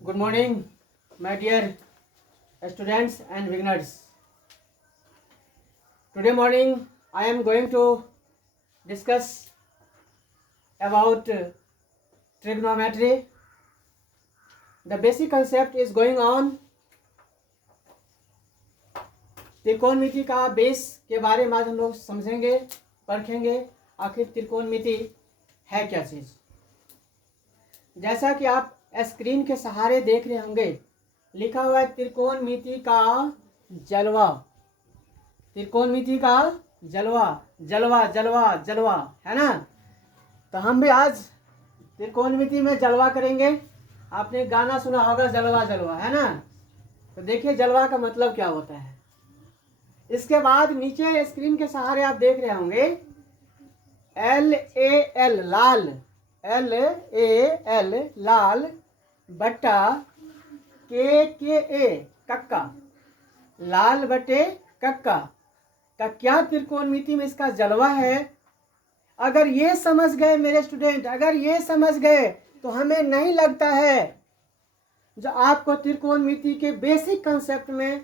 Good morning, my dear students and beginners. Today morning, I am going to discuss about trigonometry. The basic concept is going on. त्रिकोणमिति का base के बारे में आज हम लोग समझेंगे, परखेंगे आखिर त्रिकोणमिति है क्या चीज़। जैसा कि आप स्क्रीन के सहारे देख रहे होंगे, लिखा हुआ है त्रिकोणमिति का जलवा। त्रिकोणमिति का जलवा, जलवा जलवा जलवा, है ना। तो हम भी आज त्रिकोणमिति में जलवा करेंगे। आपने गाना सुना होगा जलवा जलवा, है ना। तो देखिए जलवा का मतलब क्या होता है। इसके बाद नीचे स्क्रीन के सहारे आप देख रहे होंगे LAL लाल, LAL लाल बट्टा KKA कक्का, लाल बटे कक्का का क्या त्रिकोणमिति में इसका जलवा है। अगर ये समझ गए मेरे स्टूडेंट, अगर ये समझ गए तो हमें नहीं लगता है जो आपको त्रिकोणमिति के बेसिक कंसेप्ट में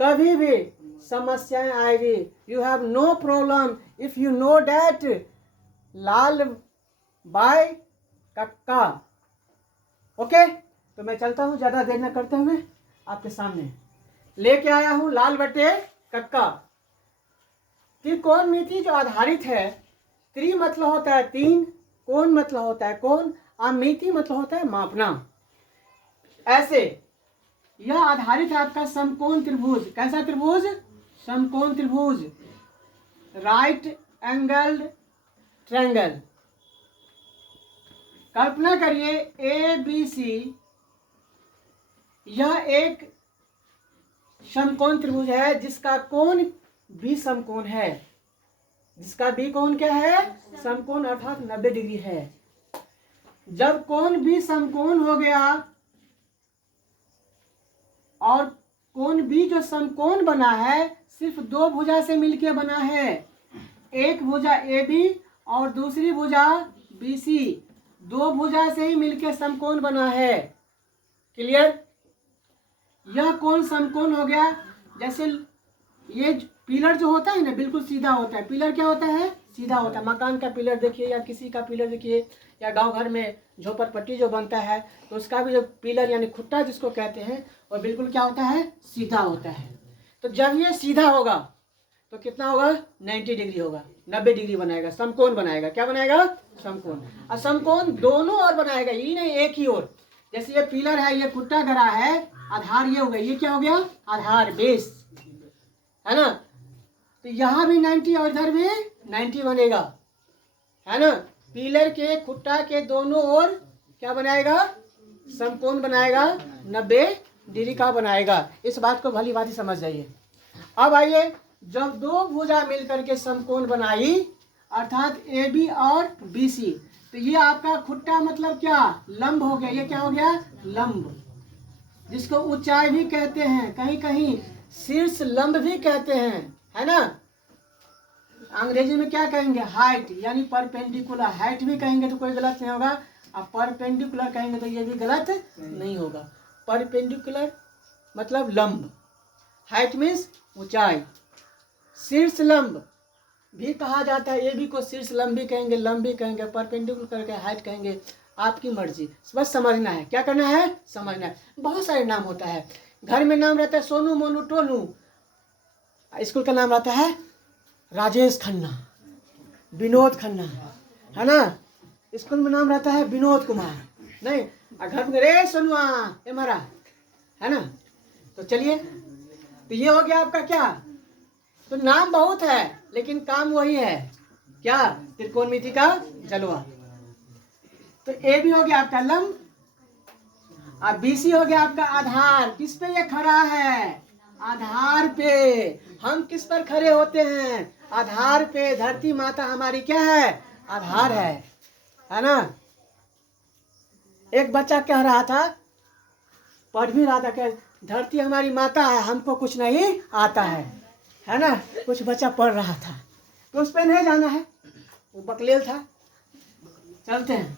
कभी भी समस्याएं आएगी। You have no problem if you know that लाल बाय कक्का। ओके, तो मैं चलता हूं ज़्यादा देर न करते हुए। आपके सामने लेके आया हूं लाल बटे कक्का। त्रिकोणमिति जो आधारित है, त्रि मतलब होता है तीन, कोण मतलब होता है कोण, अमिति मतलब होता है मापना। ऐसे यह आधारित है आपका समकोण त्रिभुज। कैसा त्रिभुज? समकोण त्रिभुज, राइट एंगल्ड ट्रायंगल। कल्पना करिए ABC यह एक समकोण त्रिभुज है जिसका कोण B समकोण है। जिसका B कोण क्या है? समकोण, अर्थात 90 डिग्री है। जब कोण B समकोण हो गया और कोण B जो समकोण बना है सिर्फ दो भुजा से मिलकर बना है। एक भुजा AB और दूसरी भुजा BC, दो भुजा से ही मिलकर समकोण बना है। क्लियर? यह कोण समकोण हो गया। जैसे ये पिलर जो होता है ना, बिल्कुल सीधा होता है। पिलर क्या होता है? सीधा होता है। मकान का पिलर देखिए या किसी का पिलर देखिए, या गांव घर में झोपड़पट्टी जो बनता है तो उसका भी जो पिलर यानी खुट्टा जिसको कहते हैं वो बिल्कुल क्या होता है? सीधा होता है। तो जब ये सीधा होगा तो कितना होगा? 90 डिग्री होगा, 90 डिग्री बनाएगा, समकोण बनाएगा। क्या बनाएगा? समकोण। और समकोण दोनों ओर बनाएगा, ये नहीं एक ही ओर। जैसे ये पिलर है, ये खुट्टा गड़ा है, आधार ये हो गया, ये क्या हो गया? आधार, बेस, है ना। तो यहाँ भी 90 और इधर भी 90 बनेगा, है ना। पिलर के खुट्टा के दोनों ओर क्या बनाएगा? समकोण बनाएगा, 90 डिग्री का बनाएगा। इस बात को भली भांति समझ जाइए। अब आइए, जब दो भुजा मिलकर के समकोण बनाई अर्थात AB और BC, तो ये आपका खुट्टा मतलब क्या? लंब हो गया। ये क्या हो गया? लंब, जिसको ऊंचाई भी कहते हैं, कहीं कहीं शीर्ष लंब भी कहते हैं, है ना। अंग्रेजी में क्या कहेंगे? हाइट, यानी परपेंडिकुलर। हाइट भी कहेंगे तो कोई गलत नहीं होगा, और परपेंडिकुलर कहेंगे तो ये भी गलत नहीं होगा। परपेंडिकुलर मतलब लंब, हाइट मीन्स ऊंचाई। शीर्ष लंब भी कहा जाता है। AB को शीर्ष लंब भी कहेंगे, लंब भी कहेंगे, परपेंडिकुलर करके हाइट कहेंगे, आपकी मर्जी। बस समझना है। क्या करना है? समझना है। बहुत सारे नाम होता है। घर में नाम रहता है सोनू, मोनू, टोनू। स्कूल का नाम रहता है राजेश खन्ना, विनोद खन्ना, है ना। स्कूल में नाम रहता है विनोद कुमार। नहीं, घर में रे सोनुआ ये हमारा, है ना। तो चलिए, तो ये हो गया आपका क्या? तो नाम बहुत है लेकिन काम वही है। क्या? त्रिकोणमिति का जलवा। तो AB हो गया आपका लंब, और BC हो गया आपका आधार। किस पे ये खड़ा है? आधार पे। हम किस पर खड़े होते हैं? आधार पे। धरती माता हमारी क्या है? आधार है ना। एक बच्चा कह रहा था, पढ़ भी रहा था, कि धरती हमारी माता है, हमको कुछ नहीं आता है ना। कुछ बच्चा पढ़ रहा था, तो उस पर नहीं जाना है, वो बकलेल था। चलते हैं।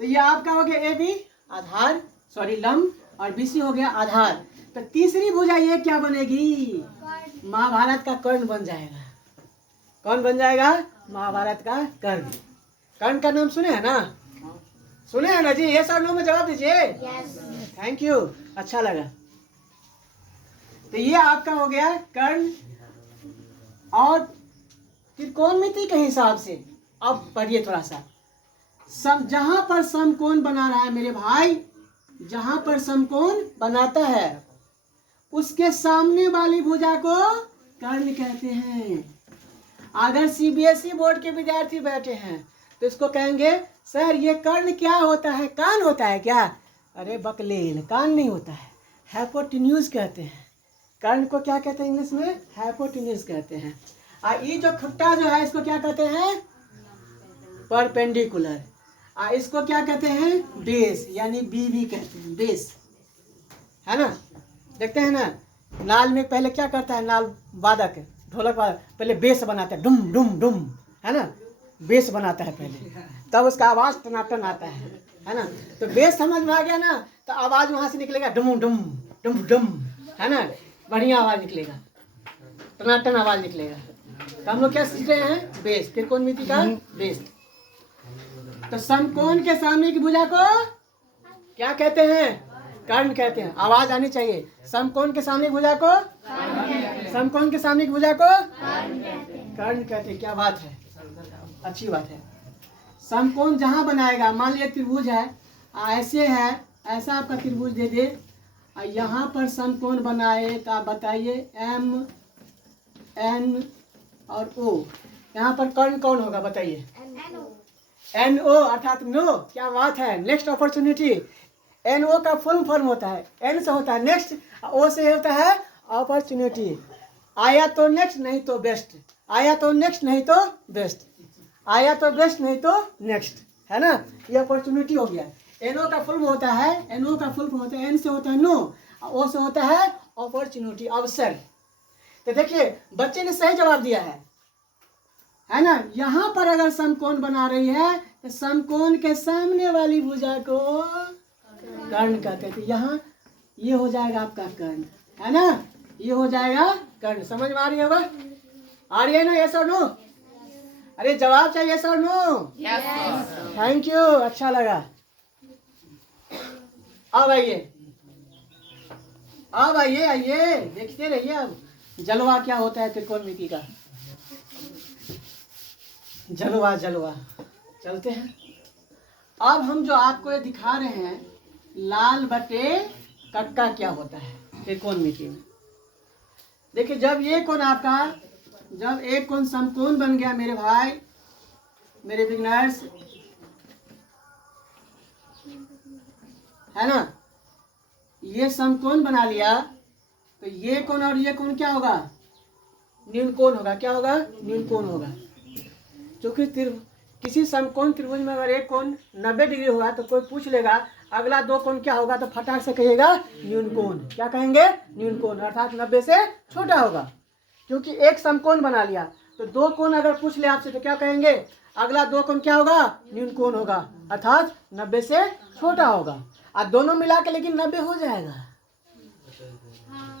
तो ये आपका हो गया AB आधार, सॉरी लंब, और BC हो गया आधार। तो तीसरी भुजा ये क्या बनेगी? महाभारत का कर्ण बन जाएगा। कौन बन जाएगा? महाभारत का कर्ण। कर्ण का नाम सुने हैं ना? सुने हैं ना जी? ये सब लोग में जवाब दीजिए। थैंक यू, अच्छा लगा। तो ये आपका हो गया कर्ण। और त्रिकोणमिति के हिसाब से अब पढ़िए थोड़ा सा। जहां पर समकोण बना रहा है मेरे भाई, जहां पर समकोण बनाता है उसके सामने वाली भुजा को कर्ण कहते हैं। अगर CBSE बोर्ड के विद्यार्थी बैठे हैं तो इसको कहेंगे सर ये कर्ण क्या होता है? कान होता है क्या? अरे बकलेल, कान नहीं होता है, हाइपोटेन्यूज कहते हैं। कर्ण को क्या कहते हैं इंग्लिश में? हाइपोटेन्यूज कहते हैं। और ये जो खुट्टा जो है इसको क्या कहते हैं? परपेंडिकुलर। इसको क्या कहते हैं? बेस, यानी बी भी कहते हैं, बेस, है ना? देखते हैं ना, नाल में पहले क्या करता है? नाल वादक, ढोलक वादक पहले बेस बनाता है, डुम डुम डुम, है ना? बेस बनाता है पहले, तब उसका आवाज टनाटन आता है ना? तो बेस समझ में आ गया ना, तो आवाज वहां से निकलेगा डुम डुम डुम डुम, है ना? बढ़िया आवाज निकलेगा, टनाटन आवाज निकलेगा। तो हम लोग क्या सीख रहे हैं? बेस, त्रिकोणमिति का बेस। तो समकोण के सामने की भुजा को क्या कहते हैं? कर्ण कहते हैं। आवाज आनी चाहिए। समकोण के सामने की भुजा को, समकोण के सामने की भुजा को कर्ण कहते हैं। क्या बात है, अच्छी बात है। समकोण जहां बनाएगा, मान लिया त्रिभुज है, ऐसे है, ऐसा आपका त्रिभुज दे दे, यहाँ पर समकोण बनाए तो आप बताइए M, N और O, यहाँ पर कर्ण कौन होगा बताइए? NO अर्थात नो। क्या बात है, नेक्स्ट अपॉर्चुनिटी। NO का फुल फॉर्म होता है, N से होता है नेक्स्ट, O से होता है अपॉर्चुनिटी। आया तो नेक्स्ट, नहीं तो बेस्ट, आया तो नेक्स्ट, नहीं तो बेस्ट, आया तो बेस्ट, नहीं तो नेक्स्ट, है ना? ये अपॉर्चुनिटी हो गया। NO का फुल होता है, NO का फुल होता है, N से होता है नो, O से होता है अपॉर्चुनिटी, अवसर। तो देखिए बच्चे ने सही जवाब दिया है ना? यहाँ पर अगर समकोण बना रही है तो समकोण के सामने वाली भुजा को कर्ण कहते हैं। तो यहाँ ये हो जाएगा आपका कर्ण, है ना? ये हो जाएगा कर्ण। समझ में आ रही होगा? आ रही है ना? यस और नो? अरे जवाब चाहिए यस और नो? थैंक यू, अच्छा लगा। अब आइए, अब आइए, आइए देखते रहिए। अब जलवा क्या होता है त्रिकोणमिति का, जलवा, जलवा चलते हैं। अब हम जो आपको ये दिखा रहे हैं लाल बटे कक्का क्या होता है त्रिकोणमिति में। देखिए जब ये कोण आपका, जब एक कोण समकोण बन गया मेरे भाई, मेरे बिगनर्स, है ना? ये समकोण बना लिया तो ये कोण और ये कोण क्या होगा? न्यून कोण होगा। क्या होगा? न्यून कोण होगा। क्योंकि किसी समकोण त्रिभुज में अगर एक कोण 90 डिग्री होगा तो कोई पूछ लेगा अगला दो कोण क्या होगा, तो फटाक से कहिएगा न्यून कोण। क्या कहेंगे? न्यून कोण, अर्थात 90 से छोटा होगा। क्योंकि एक समकोण बना लिया तो दो कोण अगर पूछ ले आपसे तो क्या कहेंगे? अगला दो कोण क्या होगा? न्यून कोण होगा, अर्थात 90 से छोटा होगा। और दोनों मिला के लेकिन 90 हो जाएगा,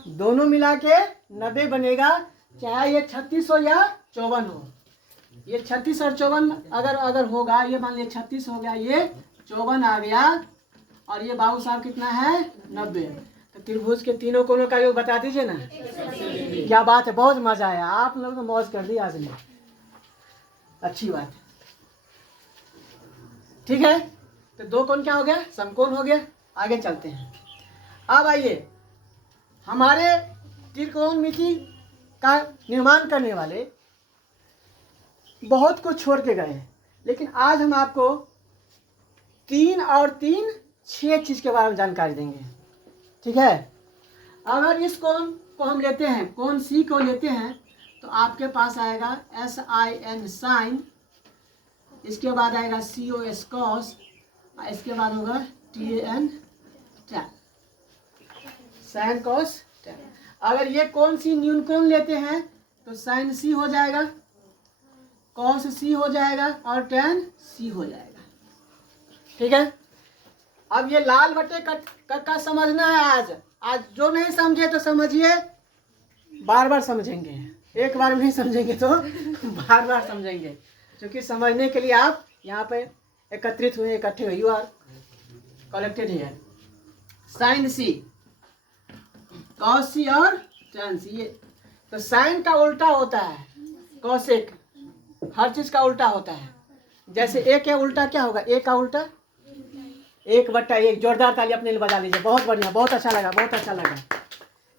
दोनों मिला के 90 बनेगा, चाहे ये 36 हो या 54 हो। ये 36 और 54 अगर होगा, ये मान लिया 36 हो गया, ये 54 आ गया, और ये बाबू साहब कितना है? 90। तो त्रिभुज के तीनों कोणों का योग बता दीजिए ना। क्या बात है, बहुत मजा आया, आप लोग तो मौज कर दी आज में, अच्छी बात है। ठीक है, तो दो कोण क्या हो गया? समकोण हो गया। आगे चलते हैं। अब आइए, हमारे त्रिकोणमिति का निर्माण करने वाले बहुत कुछ छोड़ के गए हैं, लेकिन आज हम आपको 3 और 3 6 चीज के बारे में जानकारी देंगे। ठीक है, अगर इस कोण को हम लेते हैं, कोण C को लेते हैं, तो आपके पास आएगा SIN साइन, इसके बाद आएगा COS कॉस, इसके बाद होगा TAN tan, sine cos tan. अगर ये कोण C न्यून कोण लेते हैं तो साइन C हो जाएगा, कॉस C हो जाएगा और टैन C हो जाएगा। ठीक है, अब ये लाल बटे कक्का समझना है आज। आज जो नहीं समझे तो समझिए, बार बार समझेंगे। एक बार नहीं समझेंगे तो बार बार समझेंगे, क्योंकि समझने के लिए आप यहाँ पे एकत्रित हुए, इकट्ठे हुए। You are collected here. Sine C, cos C और टैन सी। ये तो साइन का उल्टा होता है कॉसेक, हर चीज का उल्टा होता है। जैसे ए का उल्टा क्या होगा? ए का उल्टा 1/1। जोरदार ताली अपने लिए बजा लीजिए। बहुत बढ़िया, बहुत अच्छा लगा, बहुत अच्छा लगा।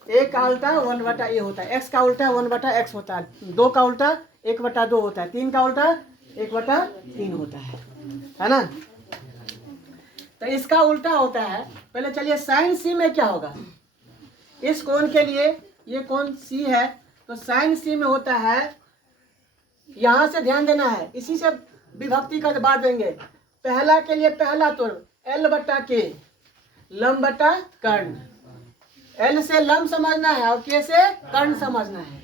ए का उल्टा 1/a होता है, एक्स का उल्टा 1/x होता है, 2 का उल्टा 1/2 होता है, 3 का उल्टा 1/3 होता है ना। तो इसका उल्टा होता है। पहले चलिए साइन सी में क्या होगा। इस कोण के लिए, ये कोण सी है, तो साइन सी में होता है, यहां से ध्यान देना है, इसी से विभक्ति का बांट देंगे। पहला के लिए पहला तो L/K, लंब बटा कर्ण। L से लंब समझना है और K से कर्ण समझना है।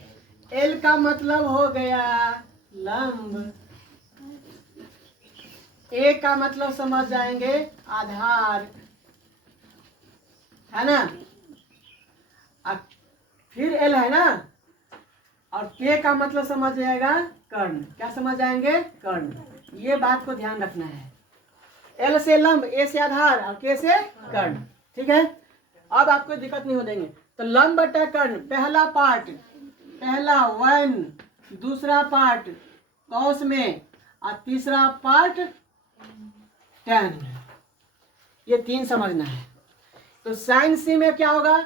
L का मतलब हो गया लंब, A का मतलब समझ जाएंगे आधार, है ना। फिर L है ना, और K का मतलब समझ जाएगा कर्ण। क्या समझ जाएंगे? कर्ण। ये बात को ध्यान रखना है। L से लंब, A से आधार और K से कर्ण। ठीक है, अब आपको दिक्कत नहीं हो देंगे। तो लंब बटा कर्ण, पहला पार्ट, पहला 1, दूसरा पार्ट कॉस में और तीसरा पार्ट टैन। ये 3 समझना है। तो साइन सी में क्या होगा?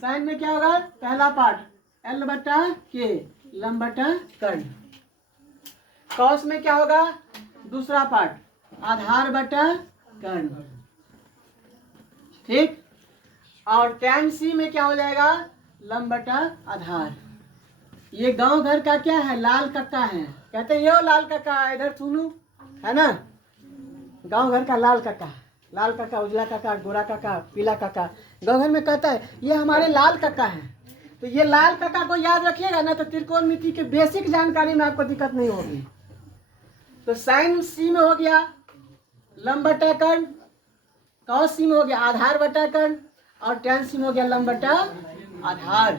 साइन में क्या होगा? पहला पार्ट L/K, लंब बटा कर्ण। कॉस में क्या होगा? दूसरा पार्ट आधार बटा कर्ण। ठीक। और टैन सी में क्या हो जाएगा? लंब बटा आधार। ये गांव घर का क्या है? लाल कक्का है। कहते हैं यो लाल कक्का, इधर सुनू, है ना। गांव घर का लाल कक्का, लाल कक्का, उजला कक्का, गोरा कक्का, पीला कक्का, गांव घर में कहता है ये हमारे लाल कक्का हैं। तो ये लाल कक्का को याद रखिएगा ना, तो त्रिकोणमिति के बेसिक जानकारी में आपको दिक्कत नहीं होगी। तो साइन सी में हो गया लंब बटा कर्ण, कॉस सी में हो गया आधार बटा कर्ण, और टैन सी में हो गया लंब बटा आधार।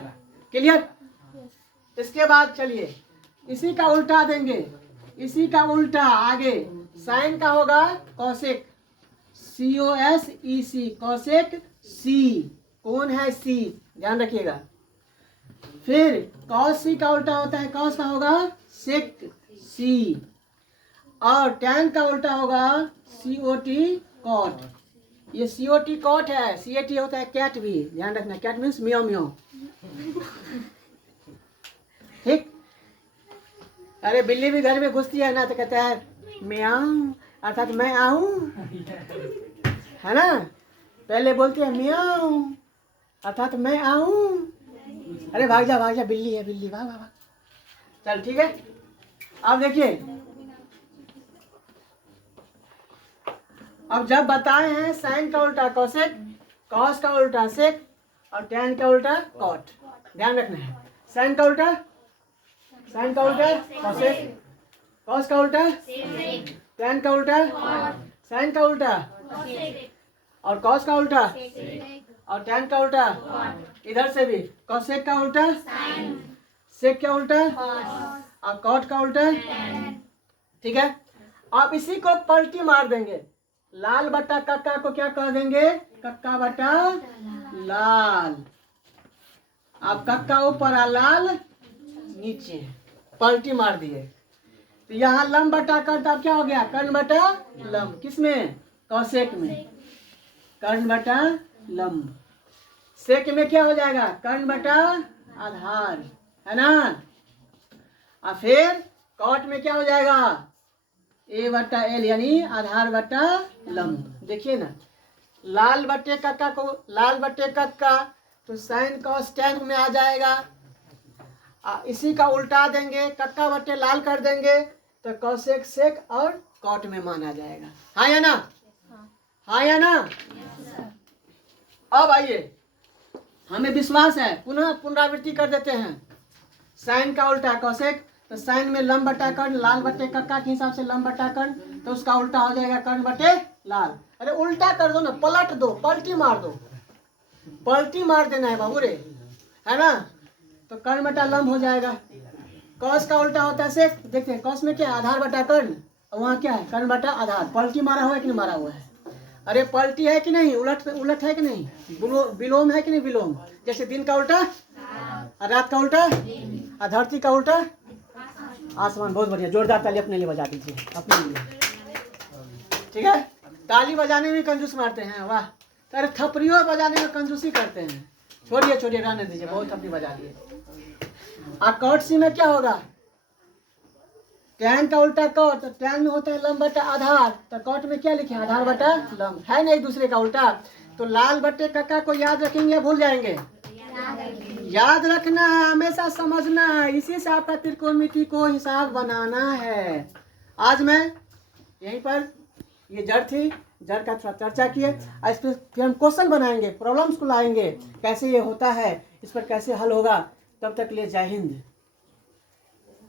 क्लियर? इसके बाद चलिए इसी का उल्टा देंगे, इसी का उल्टा आगे। साइन का होगा कॉसेक, COSEC, कॉसेक सी, कौन है सी, ध्यान रखिएगा। फिर कॉस सी का उल्टा होता है, कॉस का होगा सेक सी, और टैन का उल्टा होगा COT, कॉट। ये COT कॉट है, CAT होता है कैट भी, ध्यान रखना। कैट मीन्स म्याऊ म्याऊ। ठीक। अरे बिल्ली भी घर में घुसती है ना, तो कहता है म्याऊ, अर्थात मैं आऊं, है ना। पहले बोलती है म्याऊ, अर्थात मैं आऊं। अरे भाग जा बिल्ली है, बिल्ली, भाग भाग भाग। चल ठीक है। अब देखिए, अब जब बताए हैं साइन का उल्टा कॉसेक, कॉस का उल्टा सेक, और टैन का उल्टा कॉट, ध्यान रखना है। साइन का उल्टा, साइन का उल्टा कॉसेक, कॉस का उल्टा टैन का उल्टा, साइन का उल्टा और कॉस का उल्टा और टैन का उल्टा। इधर से भी कॉसेक का उल्टा, सेक का उल्टा और कॉट का उल्टा। ठीक है। आप इसी को पलटी मार देंगे। लाल बटा कक्का को क्या कह देंगे? कक्का बटा लाल। अब कक्का ऊपर और लाल नीचे, पलटी मार दिए। तो यहाँ लंब बटा कर्ण, तब क्या हो गया? कर्ण बटा लंब। किसमें? कॉसेक में। कर्ण बटा लंब। सेक में क्या हो जाएगा? कर्ण बटा आधार, है ना। और फिर कॉट में क्या हो जाएगा? A/L, यानी आधार बटा लंब। देखिए ना, लाल बटे कक्का को लाल बटे कक्का, तो साइन कॉस टैन में आ जाएगा। इसी का उल्टा देंगे, कक्का बटे लाल कर देंगे, तो कॉसेक सेक और कॉट में माना जाएगा। हाँ या ना? हाँ या ना? अब आइए, हमें विश्वास है, पुनः पुनरावृत्ति कर देते हैं। साइन का उल्टा कॉसेक, तो साइन में लंब बटा कर्ण, लाल बटे कक्का के हिसाब से लंब बटा कर्ण, तो उसका उल्टा हो जाएगा कर्ण बटे लाल। अरे उल्टा कर दो ना, पलट दो, पलटी मार दो, पलटी मार देना है बाबू रे, है ना। तो कर्ण बटा लंब हो जाएगा। कॉस का उल्टा होता है सेक। देखते हैं कॉस में क्या है, आधार बटा कर्ण, और वहाँ क्या है, कर्ण बटा आधार। पलटी मारा हुआ है कि नहीं मारा हुआ है? अरे पलटी है कि नहीं, उलट उलट है कि नहीं, विलोम है कि नहीं, विलोम। जैसे दिन का उल्टा और रात का उल्टा और धरती का उल्टा आसमान। बहुत बढ़िया, जोरदार ताली अपने लिए बजा दीजिए, अपने लिए। ठीक है, ताली बजाने में कंजूस मारते हैं, वाह। अरे थपड़ियों बजाने में कंजूसी करते हैं। छोड़िए छोड़िए, रहने दीजिए, बहुत थपड़ी बजा दिए। और कॉट सी में क्या होगा, टैन का उल्टा कॉट, तो टैन में होता है लंब बटा आधार, तो कॉट में क्या लिखे, आधार बटा लंब, है ना एक दूसरे का उल्टा। तो लाल बटे कक्का को याद रखेंगे या भूल जाएंगे? याद रखना है, हमेशा समझना है, इसी से आपका त्रिकोणमिति को हिसाब बनाना है। आज मैं यहीं पर, ये जड़ थी, जड़ का थोड़ा चर्चा किए, इस पर फिर हम क्वेश्चन बनाएंगे, प्रॉब्लम्स को लाएंगे, कैसे ये होता है, इस पर कैसे हल होगा। तब तक ले जय हिंद।